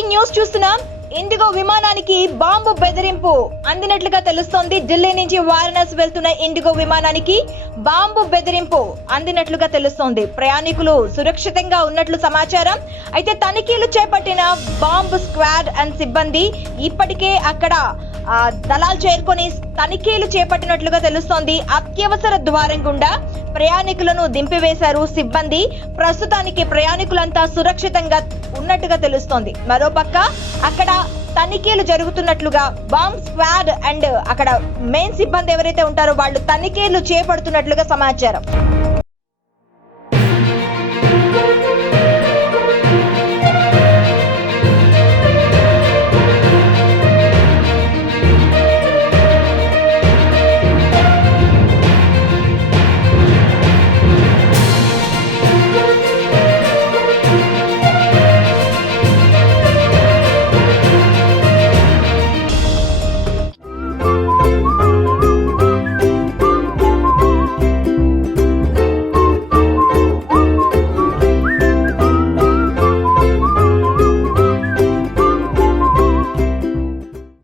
Breaking news చూస్తున్నాం. IndiGo విమానానికి bomb బెదిరింపు అందినట్లుగా తెలుస్తోంది. ఢిల్లీ నుంచి వారణాసి వెళ్తున్న ఇండిగో విమానానికి బాంబు బెదిరింపు అందినట్లుగా తెలుస్తోంది. ప్రయాణికులు సురక్షితంగా ఉన్నట్లు సమాచారం. అయితే తనిఖీలు చేపట్టిన బాంబు స్క్వాడ్ అండ్ సిబ్బంది ఇప్పటికే అక్కడ దళాలు చేరుకొని తనిఖీలు చేపట్టినట్లుగా తెలుస్తోంది. అత్యవసర ద్వారం గుండా ప్రయాణికులను దింపివేశారు సిబ్బంది. ప్రస్తుతానికి ప్రయాణికులంతా సురక్షితంగా ఉన్నట్టుగా తెలుస్తోంది. మరోపక్క అక్కడ తనిఖీలు జరుగుతున్నట్లుగా బాంబ్ స్క్వాడ్ అండ్ అక్కడ మెయిన్ సిబ్బంది ఎవరైతే ఉంటారో వాళ్ళు తనిఖీలు చేపడుతున్నట్లుగా సమాచారం.